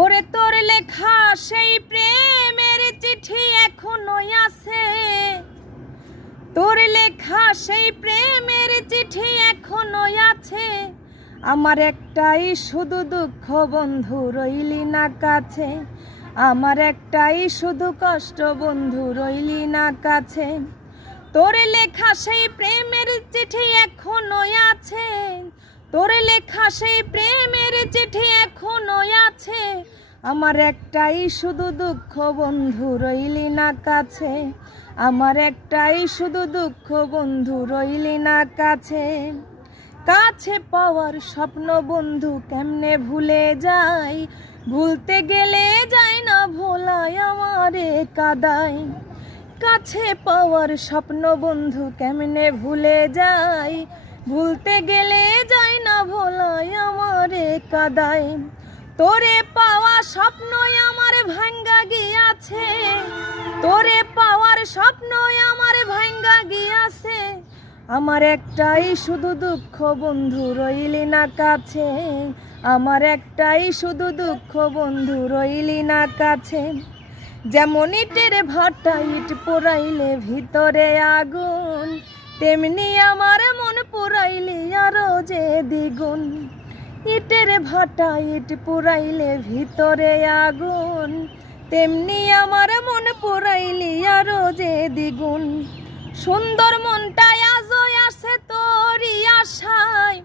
ওরে তোর লেখা সেই প্রেমের চিঠি এখনো আছে, তোর লেখা সেই প্রেমের চিঠি এখনো আছে। আমার একটাই শুধু দুঃখ বন্ধু রইলি না কাছে, আমার একটাই শুধু কষ্ট বন্ধু রইলি না কাছে। তোর লেখা সেই প্রেমের চিঠি এখনো আছে, তোর লেখা সেই প্রেমের চিঠি এখনো আছে। আমার একটাই শুধু দুঃখ বন্ধু রইলি না কাছে, আমার একটাই শুধু দুঃখ বন্ধু রইলি না কাছে। কাছে পাওয়ার স্বপ্ন বন্ধু কেমনে ভুলে যাই, ভুলতে গেলে যায় না ভোলায় আমারে কাদায়। কাছে পাওয়ার স্বপ্ন বন্ধু কেমনে ভুলে যাই, ভুলতে গেলে যায় না ভোলায় আমারে কাদায়। তোরে পাওয়া স্বপ্নই আমার ভাঙ্গা গিয়াছে, তোরে পাওয়ার স্বপ্নই আমার ভাঙ্গা গিয়াছে। আমার একটাই শুধু দুঃখ বন্ধু রইলি না কাছে, আমার একটাই শুধু দুঃখ বন্ধু রইলি না কাছে। যেমন ইটের ভাটা ইট পোড়াইলে ভিতরে আগুন, তেমনি আমার মন পোড়াইলে আরো যে দ্বিগুণ। ইটের ভাটা ইট পোড়াইলে ভিতরে আগুন, তেমনি আমার মন পোড়াইলে আরো যে দ্বিগুণ। সুন্দর মনটাই আজও আসে তোরই আশায়,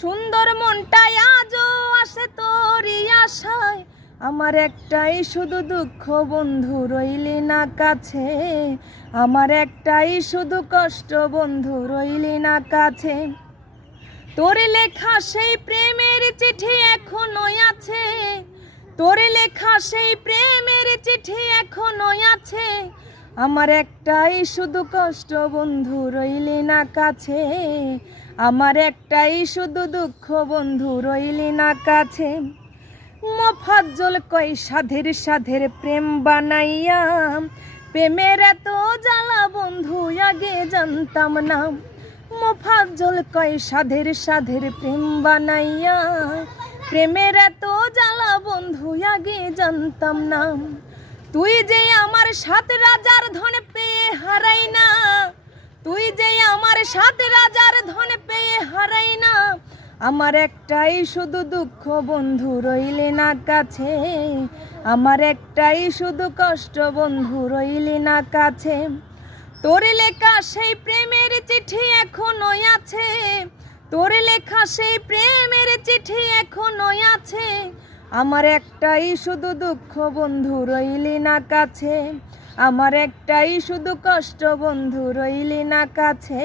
সুন্দর মনটাই আজও আসে তোরই আশায়। আমার একটাই শুধু দুঃখ বন্ধু রইলি না কাছে, আমার একটাই শুধু কষ্ট বন্ধু রইলি না কাছে। তোর লেখা সেই প্রেমের চিঠি এখনো আছে, তোর লেখা সেই প্রেমের চিঠি এখনো আছে। আমার একটাই শুধু কষ্ট বন্ধু রইলি না কাছে, আমার একটাই শুধু দুঃখ বন্ধু রইলি না কাছে। মোফাজ্জল কয় সাধের সাধের প্রেম বানাইয়া, প্রেমের এত জ্বালা বন্ধু আগে জানতাম না। মোফাজ্জল কয় সাধের সাধের প্রেম বানাইয়া, প্রেমের এত জ্বালা বন্ধু আগে জানতাম না। তুই যে আমার সাত রাজার ধন পেয়ে হারাই না, তুই যে আমার সাত রাজার ধন পেয়ে হারাই না। আমার একটাই শুধু দুঃখ বন্ধু রইলি না কাছে, আমার একটাই শুধু কষ্ট বন্ধু রইলি না কাছে। তোর লেখা সেই প্রেমের চিঠি এখনো আছে, তোর লেখা সেই প্রেমের চিঠি এখনো আছে। আমার একটাই শুধু দুঃখ বন্ধু রইলি না কাছে, আমার একটাই শুধু কষ্ট বন্ধু রইলি না কাছে,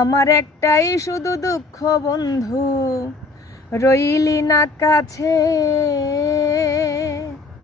আমার একটাই শুধু দুঃখ বন্ধু রইলি না কাছে।